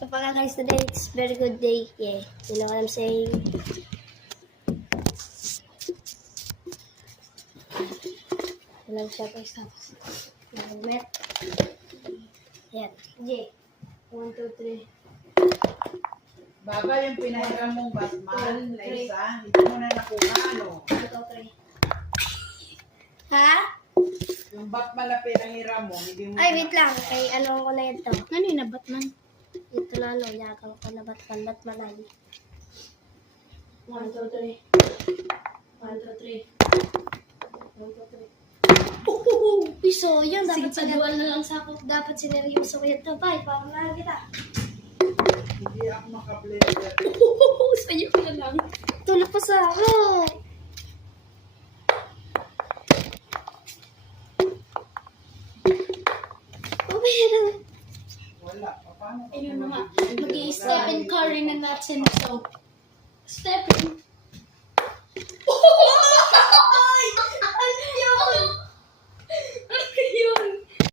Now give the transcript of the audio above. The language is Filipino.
So, guys, today it's very good day. Yeah, you know what I'm saying? Walang siya guys. Tapos, nag-met. Yan. Yeah. 1, 2, 3. Baba, yung pinahiram mong Batman na isa, hindi mo na nakuha, ano? 1, 2, 3. Ha? Yung Batman na pinahiram mo, hindi mo Ay, wait lang. Kay ano ko na ito. Ano yung Batman? Ito na ano, yakang ko na Batman ay. 1, 2, 3. 1, 2, 3. 1, 2, 3. Piso, yun. Sige, Dapat padual na lang sa ako. Dapat sineryoso ko yun. Bye, parang lang kita. hindi ako makablender. Sa'yo ko na lang. Tulog pa sa ako. Pero, Wala. Paano? Ayun na nga. Mag-i-Stephen Curry na natin. So, Stephen.